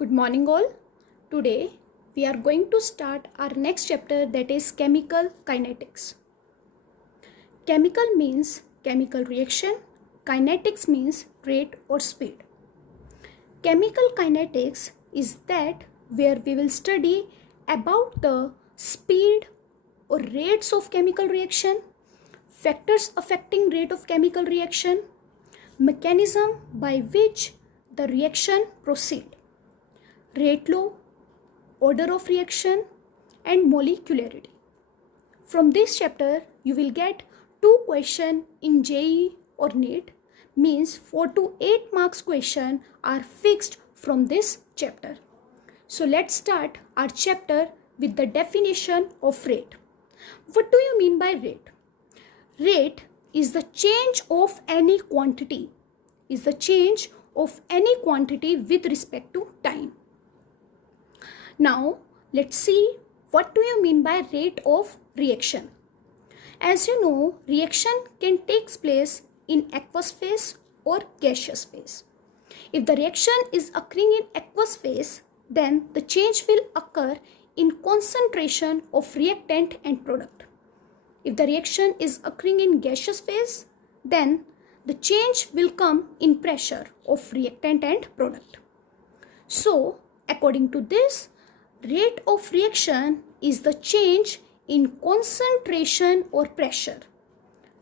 Good morning all. Today we are going to start our next chapter, that is chemical kinetics. Chemical means chemical reaction. Kinetics means rate or speed. Chemical kinetics is that where we will study about the speed or rates of chemical reaction, factors affecting rate of chemical reaction, mechanism by which the reaction proceed, rate law, order of reaction, and molecularity. From this chapter, you will get 2 questions in JEE or NEET, means 4 to 8 marks question are fixed from this chapter. So let's start our chapter with the definition of rate. What do you mean by rate? Rate is the change of any quantity, with respect to time. Now, let's see what do you mean by rate of reaction. As you know, reaction can take place in aqueous phase or gaseous phase. If the reaction is occurring in aqueous phase, then the change will occur in concentration of reactant and product. If the reaction is occurring in gaseous phase, then the change will come in pressure of reactant and product. So, according to this, rate of reaction is the change in concentration or pressure.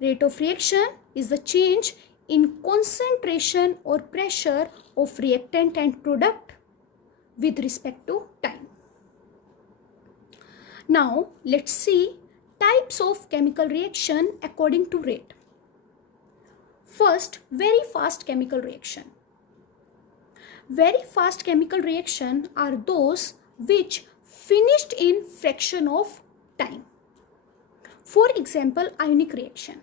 Rate of reaction is the change in concentration or pressure of reactant and product with respect to time. Now, let's see types of chemical reaction according to rate. First, very fast chemical reaction. Very fast chemical reaction are those which finished in fraction of time. For example, ionic reaction.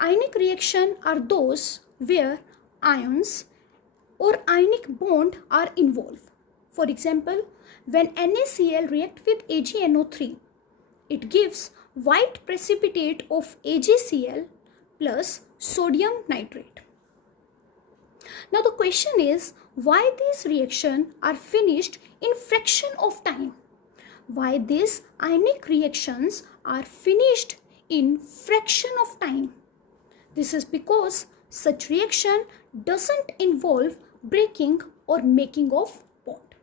Ionic reaction are those where ions or ionic bond are involved. For example, when NaCl react with AgNO3, it gives white precipitate of AgCl plus sodium nitrate. Now the question is, why these reactions are finished in fraction of time? Why these ionic reactions are finished in fraction of time? This is because such reaction doesn't involve breaking or making of bond.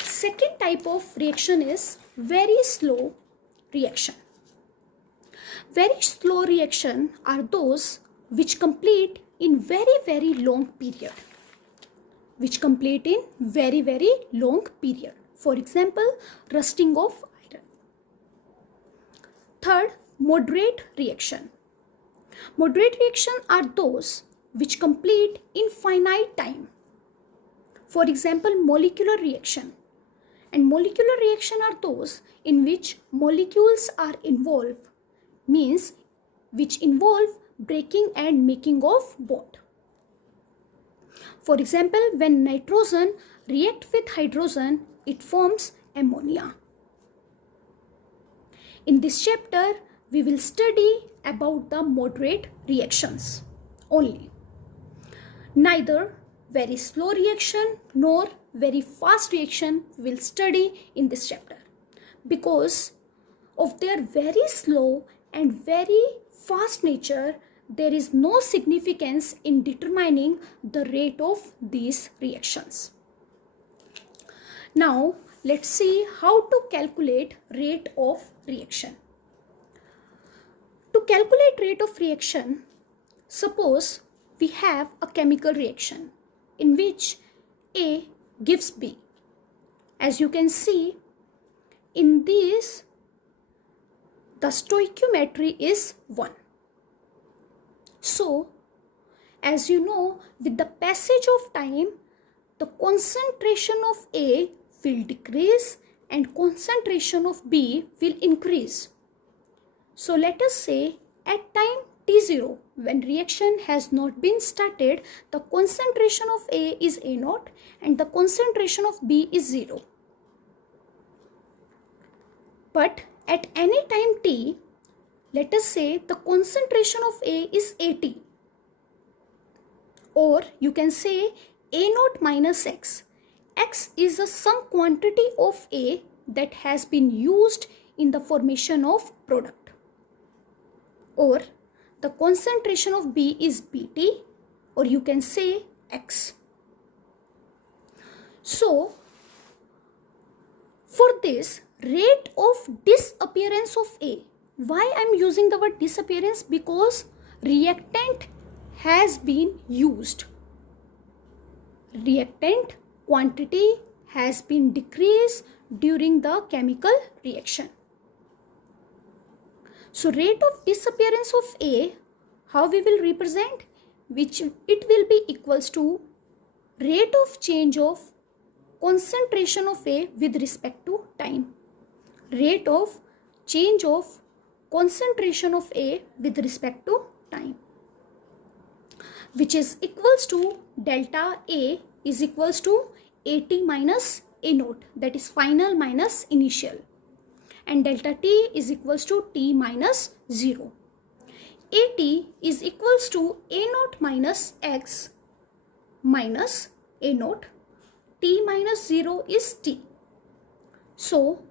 Second type of reaction is very slow reaction. Very slow reaction are those which complete in very long period. For example, rusting of iron. Third, moderate reaction. Moderate reaction are those which complete in finite time. For example, molecular reaction. And molecular reaction are those in which molecules are involved, means which involve breaking and making of bond. For example, when nitrogen react with hydrogen, it forms ammonia. In this chapter, we will study about the moderate reactions only. Neither very slow reaction nor very fast reaction we will study in this chapter, because of their very slow and very fast nature. There is no significance in determining the rate of these reactions. Now, let's see how to calculate rate of reaction. To calculate rate of reaction, suppose we have a chemical reaction in which A gives B. As you can see, in this, the stoichiometry is 1. So, as you know, with the passage of time, the concentration of A will decrease and concentration of B will increase. So let us say at time T0, when reaction has not been started, the concentration of A is A0 and the concentration of B is 0. But at any time T, let us say the concentration of A is AT, or you can say A0 minus X. X is some quantity of A that has been used in the formation of product. Or the concentration of B is Bt, or you can say X. So for this, rate of disappearance of A. Why I am using the word disappearance? Because reactant has been used. Reactant quantity has been decreased during the chemical reaction. So rate of disappearance of A, how we will represent? Which it will be equals to rate of change of concentration of A with respect to time. Rate of change of concentration of A with respect to time, which is equals to delta A is equals to AT minus A naught, that is final minus initial, and delta T is equals to T minus 0. AT is equals to A naught minus X minus A naught. T minus 0 is T. So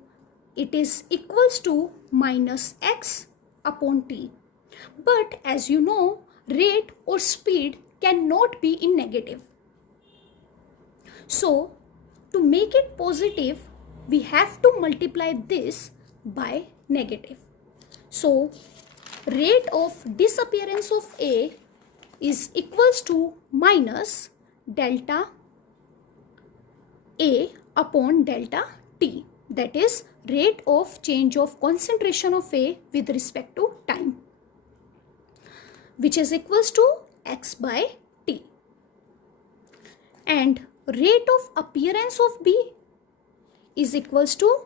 it is equals to minus X upon T. But as you know, rate or speed cannot be in negative. So to make it positive, we have to multiply this by negative. So rate of disappearance of A is equals to minus delta A upon delta T, that is rate of change of concentration of A with respect to time, which is equals to X by T. And rate of appearance of B is equals to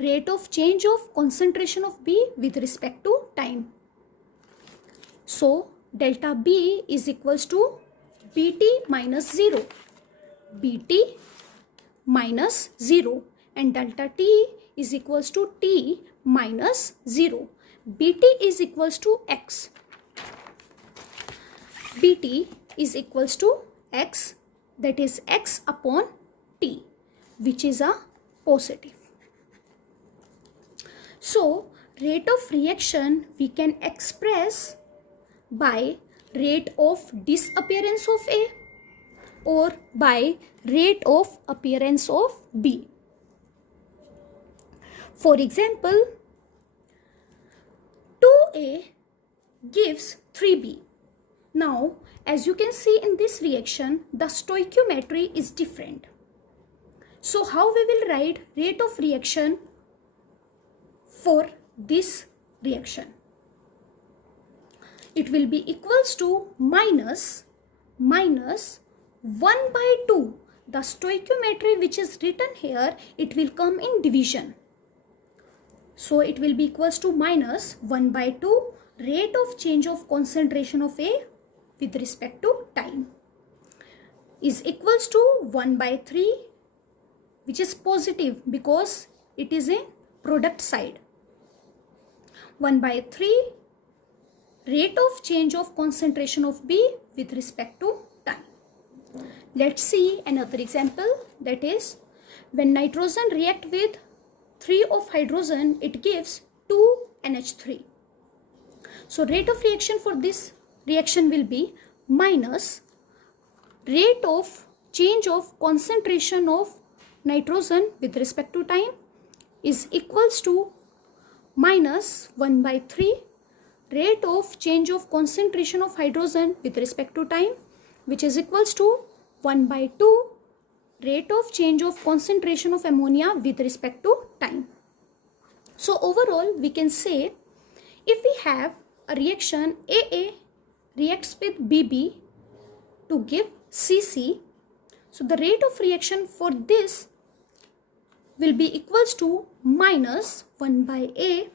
rate of change of concentration of B with respect to time. So delta B is equals to Bt minus 0. Bt minus 0, and delta T is equals to T minus 0. Bt is equals to X. Bt is equals to X, that is X upon T, which is a positive. So rate of reaction we can express by rate of disappearance of A or by rate of appearance of B. For example, 2A gives 3B. Now, as you can see in this reaction, the stoichiometry is different. So how we will write rate of reaction for this reaction? It will be equals to minus 1 by 2. The stoichiometry which is written here, it will come in division. So it will be equals to minus 1 by 2 rate of change of concentration of A with respect to time is equals to 1 by 3, which is positive because it is a product side. 1 by 3 rate of change of concentration of B with respect to time. Let's see another example, that is when nitrogen react with 3 of hydrogen, it gives 2 NH3. So rate of reaction for this reaction will be minus rate of change of concentration of nitrogen with respect to time is equals to minus 1 by 3 rate of change of concentration of hydrogen with respect to time, which is equals to 1 by 2 rate of change of concentration of ammonia with respect to time. So overall we can say, if we have a reaction AA reacts with BB to give CC, so the rate of reaction for this will be equals to minus 1 by A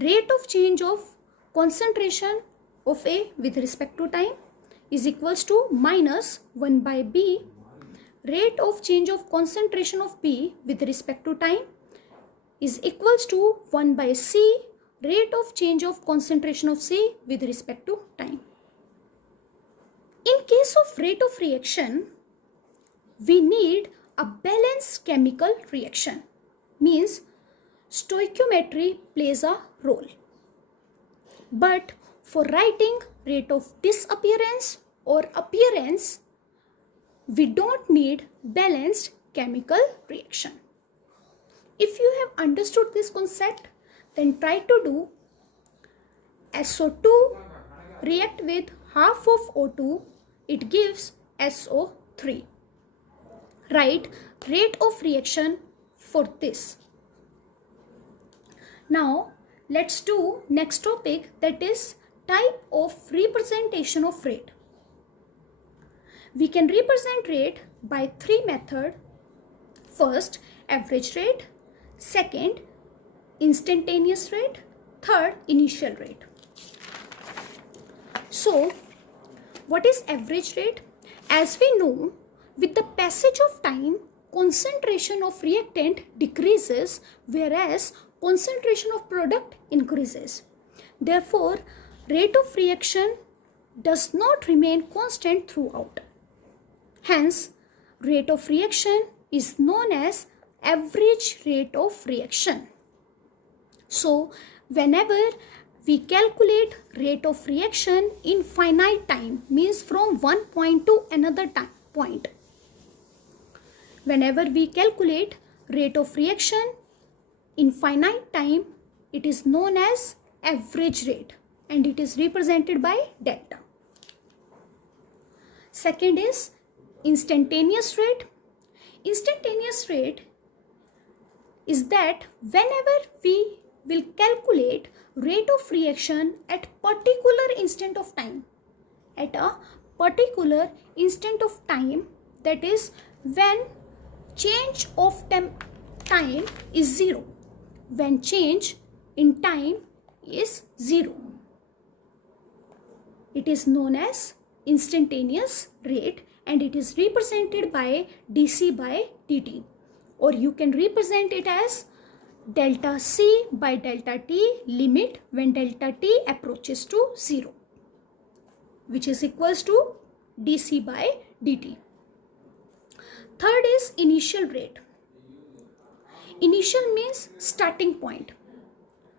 rate of change of concentration of A with respect to time is equals to minus 1 by B rate of change of concentration of B with respect to time is equals to 1 by C rate of change of concentration of C with respect to time. In case of rate of reaction, we need a balanced chemical reaction. Means stoichiometry plays a role. But for writing rate of disappearance or appearance, we don't need balanced chemical reaction. If you have understood this concept, then try to do SO2 react with half of O2, it gives SO3. Write rate of reaction for this. Now let's do next topic, that is type of representation of rate. We can represent rate by three methods. First, average rate. Second, instantaneous rate. Third, initial rate. So, what is average rate? As we know, with the passage of time, concentration of reactant decreases, whereas concentration of product increases. Therefore, rate of reaction does not remain constant throughout. Hence, rate of reaction is known as average rate of reaction. So, whenever we calculate rate of reaction in finite time, means from one point to another point. Whenever we calculate rate of reaction in finite time, it is known as average rate and it is represented by delta. Second is instantaneous rate. Instantaneous rate is that whenever we will calculate rate of reaction at particular instant of time, at a particular instant of time, that is when change of time is 0, when change in time is 0, it is known as instantaneous rate and it is represented by dC by dt, or you can represent it as delta C by delta T limit when delta T approaches to 0, which is equals to dC by dt. Third is initial rate. Initial means starting point.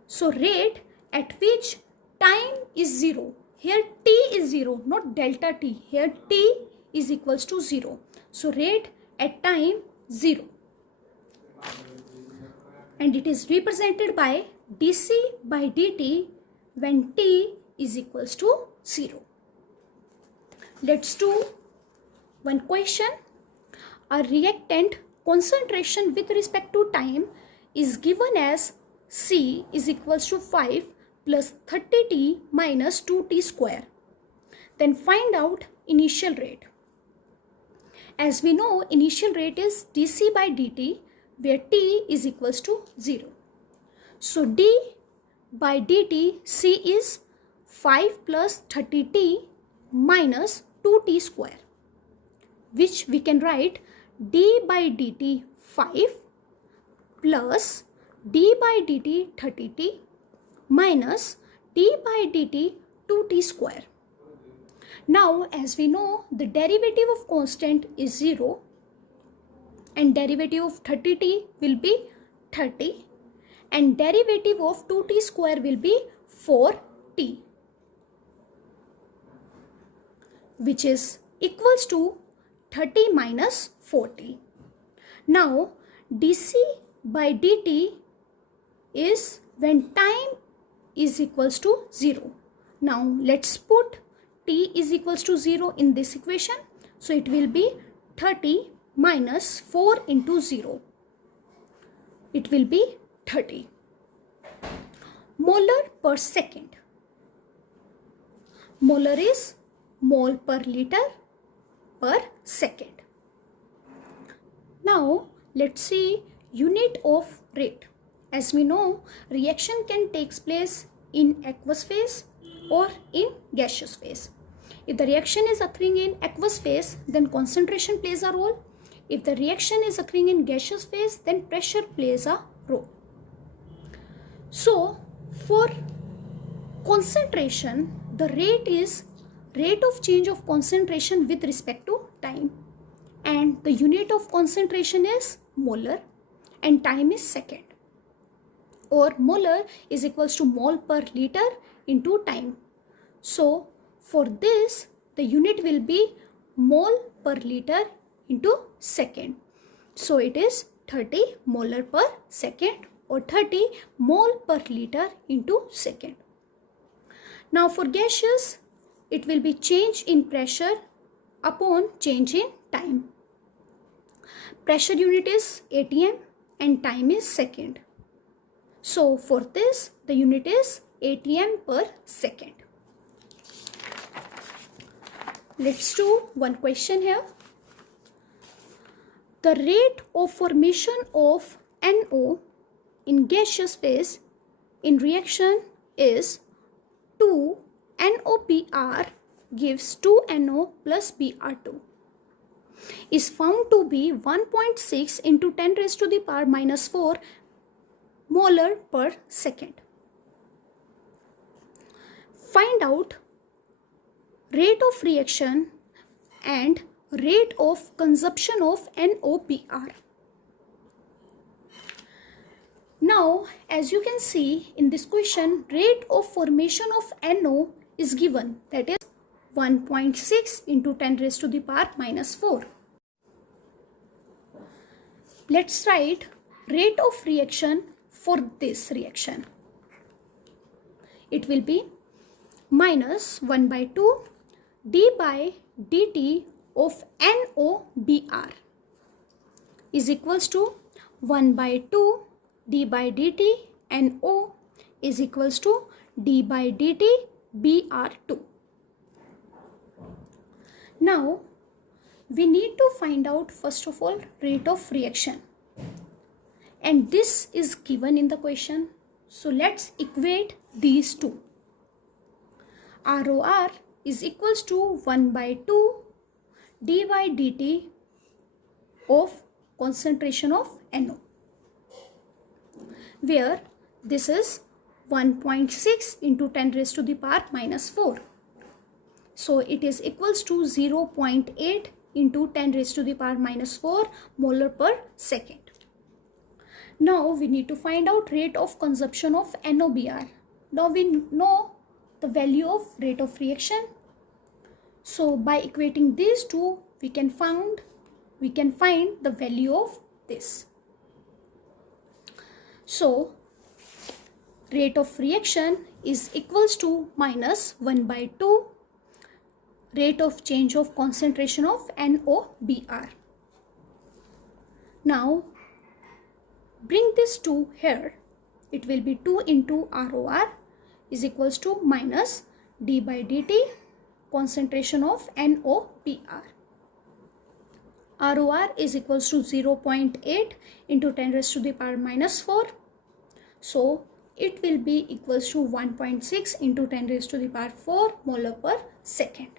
So rate at which time is 0. Here T is 0, not delta T. Here T is equals to 0. So rate at time 0. And it is represented by dC by dt when T is equals to 0. Let's do one question. A reactant concentration with respect to time is given as C is equals to 5 plus 30T minus 2T square. Then find out initial rate. As we know, initial rate is dC by dt where T is equals to 0. So d by dt, C is 5 plus 30T minus 2T square, which we can write d by dt 5 plus d by dt 30T minus d by dt 2T square. Now, as we know, the derivative of constant is 0 and derivative of 30T will be 30 and derivative of 2T square will be 4T, which is equals to 30 minus 40. Now, dC by dt is when time is equals to 0. Now, let's put T is equals to 0 in this equation. So, it will be 30 minus 4 into 0. It will be 30. Molar per second. Molar is mole per liter per second. Now, let's see unit of rate. As we know, reaction can take place in aqueous phase or in gaseous phase. If the reaction is occurring in aqueous phase, then concentration plays a role. If the reaction is occurring in gaseous phase, then pressure plays a role. So, for concentration, the rate is rate of change of concentration with respect to time. and the unit of concentration is molar and time is second, or molar is equals to mole per liter into time. So for this the unit will be mole per liter into second. So it is 30 molar per second or 30 mole per liter into second. Now for gaseous, it will be change in pressure upon change in time. Pressure unit is atm and time is second. So for this, the unit is atm per second. Let's do one question here. The rate of formation of NO in gaseous phase in reaction is 2 NOBr gives 2 NO plus Br2 is found to be 1.6 into 10 raised to the power minus 4 molar per second. Find out rate of reaction and rate of consumption of NOBr. Now, as you can see in this question, rate of formation of NO is given, that is 1.6 into 10 raised to the power minus 4. Let's write rate of reaction for this reaction. It will be minus 1 by 2 d by dt of NOBr is equals to 1 by 2 d by dt NO is equals to d by dt Br2. Now we need to find out first of all rate of reaction, and this is given in the question. So let's equate these two. ROR is equals to 1 by 2 d by dt of concentration of NO, where this is 1.6 into 10 raised to the power minus 4. So it is equals to 0.8 into 10 raised to the power minus 4 molar per second. Now we need to find out rate of consumption of NOBr. Now we know the value of rate of reaction. So by equating these two, we can find the value of this. So rate of reaction is equals to minus 1 by 2 rate of change of concentration of NOBr. Now bring this 2 here. It will be 2 into ROR is equals to minus d by dt concentration of NOBr. ROR is equals to 0.8 into 10 raised to the power minus 4. So it will be equals to 1.6 into 10 raised to the power 4 molar per second.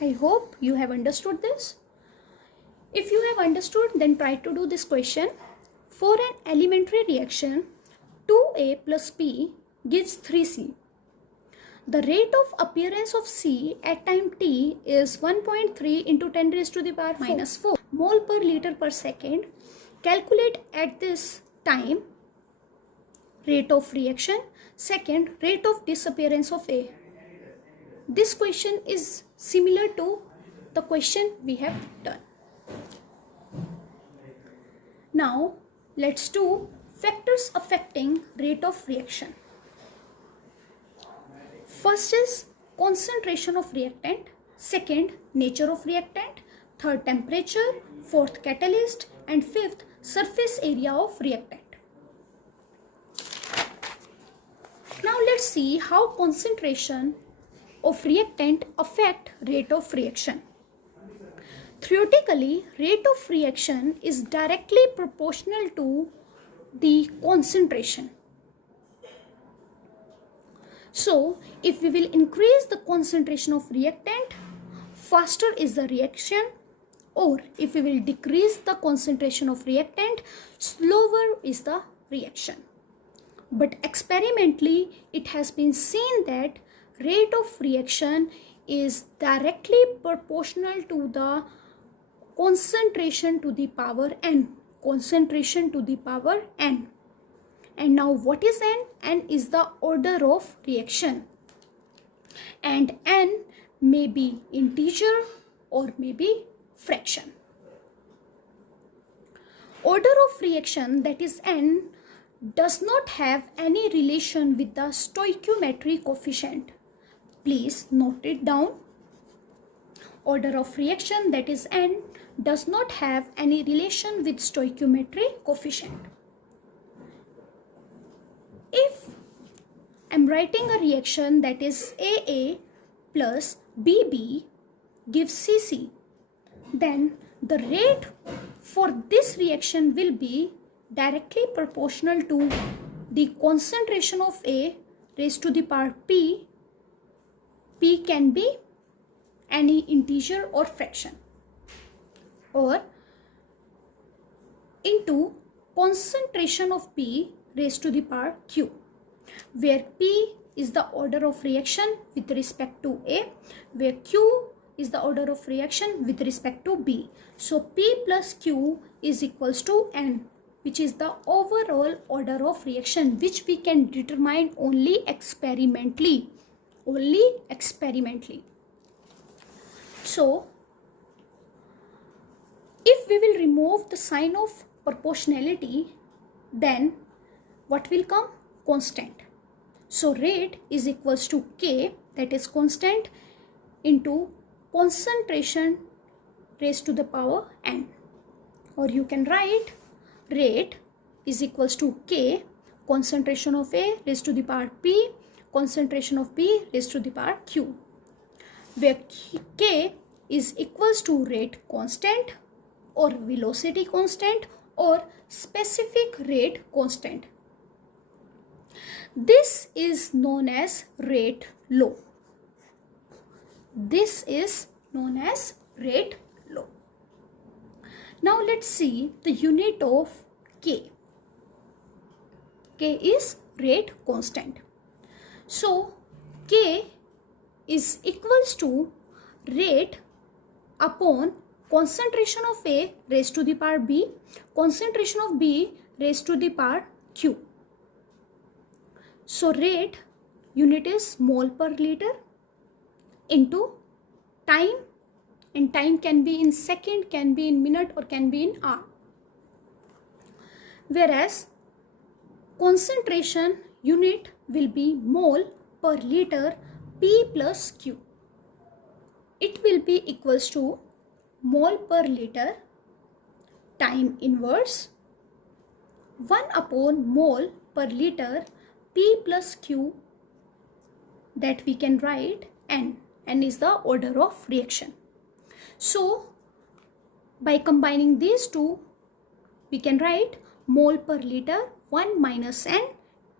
I hope you have understood this. If you have understood, then try to do this question. For an elementary reaction, 2A plus P gives 3C. The rate of appearance of C at time t is 1.3 into 10 raised to the power minus 4 mole per liter per second. Calculate at this time rate of reaction. Second, rate of disappearance of A. This question is similar to the question we have done. Now let's do factors affecting rate of reaction. First is concentration of reactant, second nature of reactant, third temperature, fourth catalyst, and fifth surface area of reactant. Now let's see how concentration of reactant affect rate of reaction. Theoretically, rate of reaction is directly proportional to the concentration. So if we will increase the concentration of reactant, faster is the reaction, or if we will decrease the concentration of reactant, slower is the reaction. But experimentally, it has been seen that rate of reaction is directly proportional to the concentration to the power n. Concentration to the power n. And now what is n? N is the order of reaction. And n may be integer or may be fraction. Order of reaction, that is n, does not have any relation with the stoichiometry coefficient. Please note it down. Order of reaction, that is n, does not have any relation with stoichiometry coefficient. If I'm writing a reaction that is AA plus BB gives CC, then the rate for this reaction will be directly proportional to the concentration of A raised to the power P. P can be any integer or fraction, or into concentration of P raised to the power Q, where P is the order of reaction with respect to A, where Q is the order of reaction with respect to B. So P plus Q is equals to N, which is the overall order of reaction, which we can determine only experimentally. Only experimentally. So if we will remove the sign of proportionality, then what will come? Constant. So rate is equals to K, that is constant, into concentration raised to the power n. Or you can write rate is equals to K, concentration of A raised to the power P, concentration of B raised to the power Q, where K is equals to rate constant or velocity constant or specific rate constant. This is known as rate law. This is known as rate law. Now let's see the unit of K. K is rate constant. So K is equals to rate upon concentration of A raised to the power B, concentration of B raised to the power Q. So rate unit is mole per liter into time, and time can be in second, can be in minute, or can be in hour. Whereas concentration unit will be mole per liter P plus Q. It will be equals to mole per liter time inverse 1 upon mole per liter P plus Q, that we can write N. N is the order of reaction. So by combining these two, we can write mole per liter 1 minus N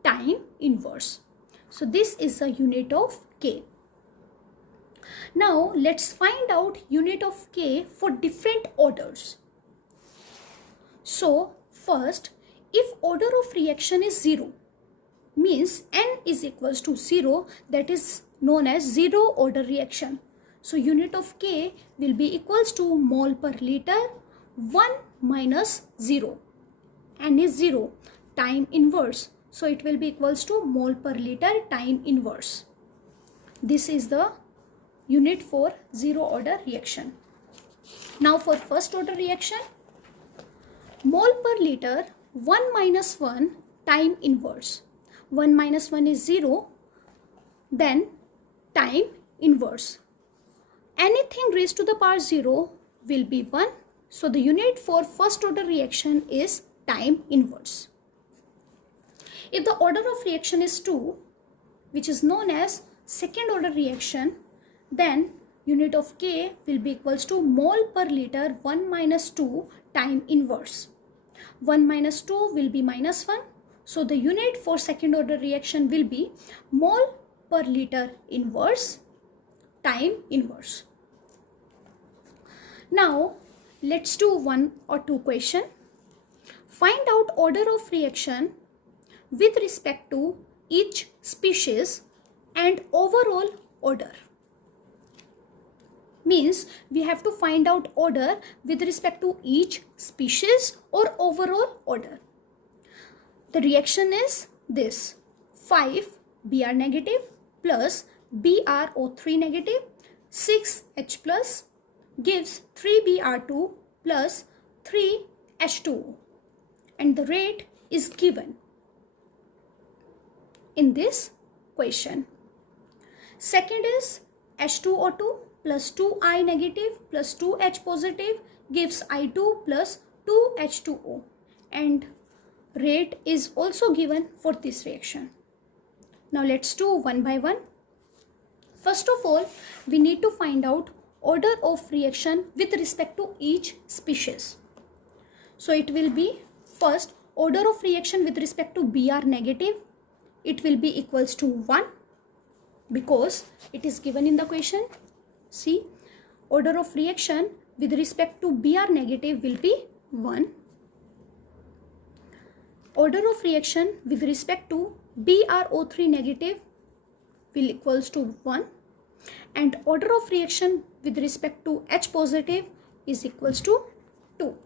time inverse. So this is the unit of K. Now let's find out unit of K for different orders. So first, if order of reaction is 0, means N is equals to 0, that is known as zero order reaction. So unit of K will be equals to mole per liter 1 minus 0. N is 0, time inverse. So it will be equals to mole per liter time inverse. This is the unit for zero order reaction. Now for first order reaction, mole per liter 1 minus 1 time inverse. 1 minus 1 is 0, then time inverse. Anything raised to the power 0 will be 1. So the unit for first order reaction is time inverse. If the order of reaction is 2, which is known as second order reaction, then unit of K will be equals to mole per liter 1 minus 2 time inverse. 1 minus 2 will be minus 1. So the unit for second order reaction will be mole per liter inverse time inverse. Now let's do one or two question. Find out order of reaction with respect to each species and overall order. Means we have to find out order with respect to each species or overall order. The reaction is this: 5 Br negative plus BrO3 negative 6H plus gives 3Br2 plus 3H2O, and the rate is given in this question. Second is H2O2 plus 2I negative plus 2H positive gives I2 plus 2H2O, and rate is also given for this reaction. Now let's do one by one. First of all, we need to find out order of reaction with respect to each species. So it will be first order of reaction with respect to Br negative. It will be equals to 1 because it is given in the question. See, order of reaction with respect to Br negative will be 1. Order of reaction with respect to BrO3 negative will equals to 1, and order of reaction with respect to H positive is equals to 2,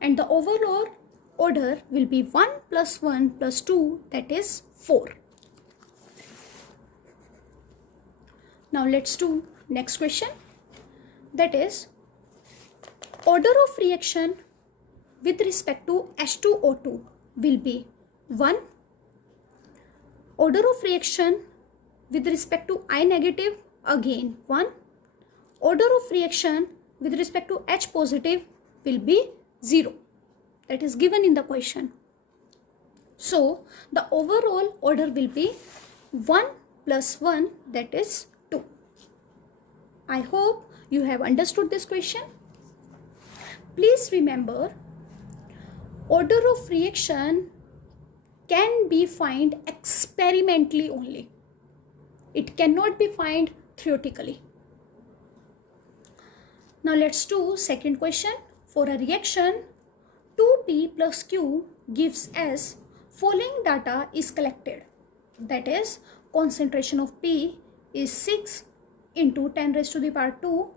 and the overall order will be 1 plus 1 plus 2, that is 4. Now let's do next question, that is order of reaction with respect to H2O2 will be 1. Order of reaction with respect to I negative, again 1. Order of reaction with respect to H positive will be 0. That is given in the question. So the overall order will be 1 plus 1, that is 2. I hope you have understood this question. Please remember, order of reaction can be found experimentally only. It cannot be found theoretically. Now let's do second question. For a reaction 2P plus Q gives S, following data is collected. That is, concentration of P is 6 into 10 raised to the power 2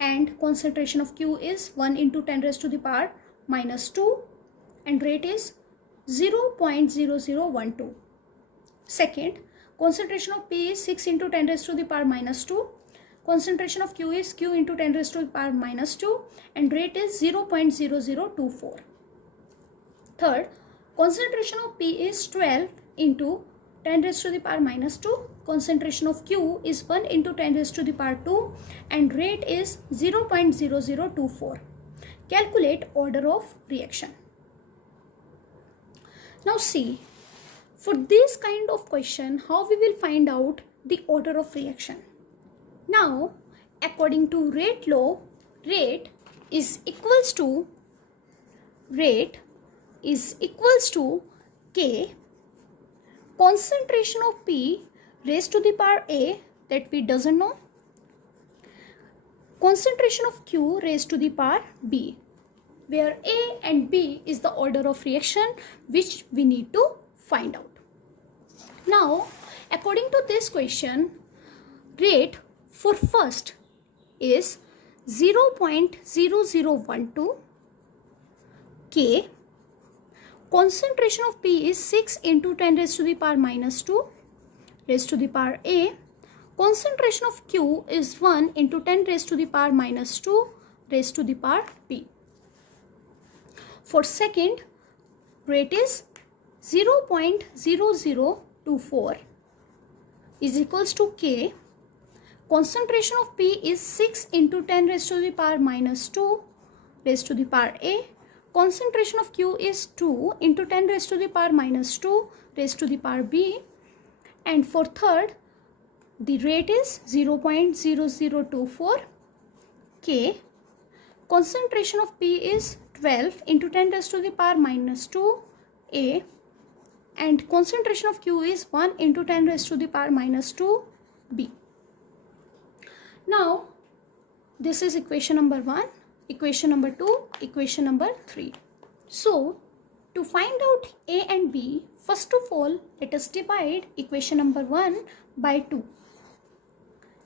and concentration of Q is 1 into 10 raised to the power minus 2 and rate is 0.0012. Second, concentration of P is 6 into 10 raised to the power minus 2. Concentration of Q is Q into 10 raised to the power minus 2 and rate is 0.0024. Third, concentration of P is 12 into 10 raised to the power minus 2. Concentration of Q is 1 into 10 raised to the power 2 and rate is 0.0024. Calculate order of reaction. Now see, for this kind of question, how we will find out the order of reaction. Now, according to rate law, rate is equals to K, concentration of P raised to the power A, that we doesn't know, concentration of Q raised to the power B, where A and B is the order of reaction which we need to find out. Now, according to this question, rate for first is 0.0012 K, concentration of P is 6 into 10 raised to the power minus 2 raised to the power A, concentration of Q is 1 into 10 raised to the power minus 2 raised to the power B. For second, rate is 0.0024 is equals to K, concentration of P is 6 into 10 raised to the power minus 2 raised to the power A, concentration of Q is 2 into 10 raised to the power minus 2 raised to the power B, and for third, the rate is 0.0024 K, concentration of P is 12 into 10 raised to the power minus 2 A, and concentration of Q is 1 into 10 raised to the power minus 2 B. Now, this is equation number 1, equation number 2, equation number 3. So, to find out A and B, first of all, let us divide equation number 1 by 2.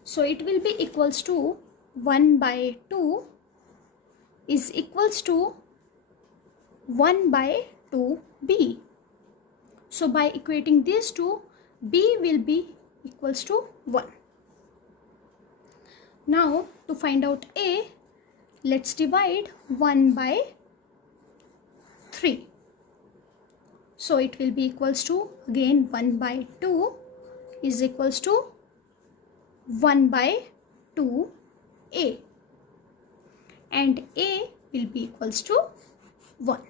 So, it will be equals to 1 by 2 is equals to 1 by 2b. So by equating these two, b will be equals to 1. Now to find out a, let's divide 1 by 3. So it will be equals to, again 1 by 2 is equals to 1 by 2a, and a will be equals to 1.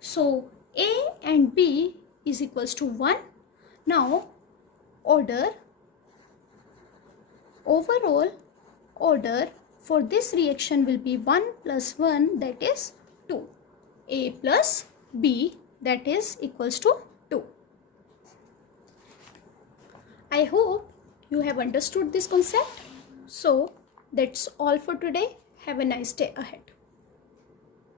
So a and b is equals to 1. Now overall order for this reaction will be 1 plus 1, that is 2. A plus b, that is equals to 2. I hope you have understood this concept. So that's all for today. Have a nice day ahead.